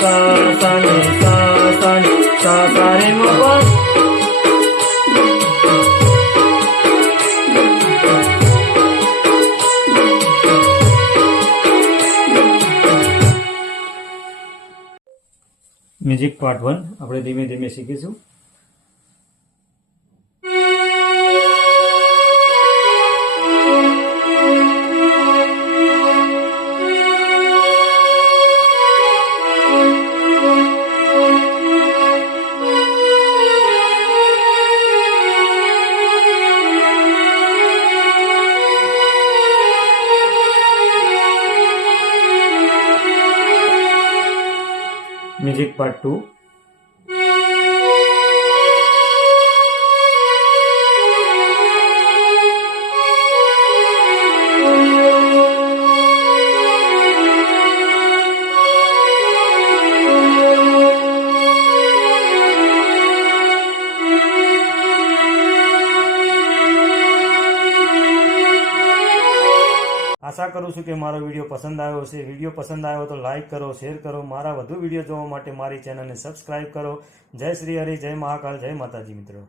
सा नि सा नि सा रे म प। म्यूजिक पार्ट 1 આપણે ધીમે ધીમે શીખીશું। Music part 2। आशा करूँ छूँ कि मारो वीडियो पसंद आयो हशे। वीडियो पसंद आयो तो लाइक करो, शेर करो। मारा वधु वीडियो जोवा माटे मारी चेनल ने सब्सक्राइब करो। जय श्री हरि, जय महाकाल, जय माताजी मित्रों।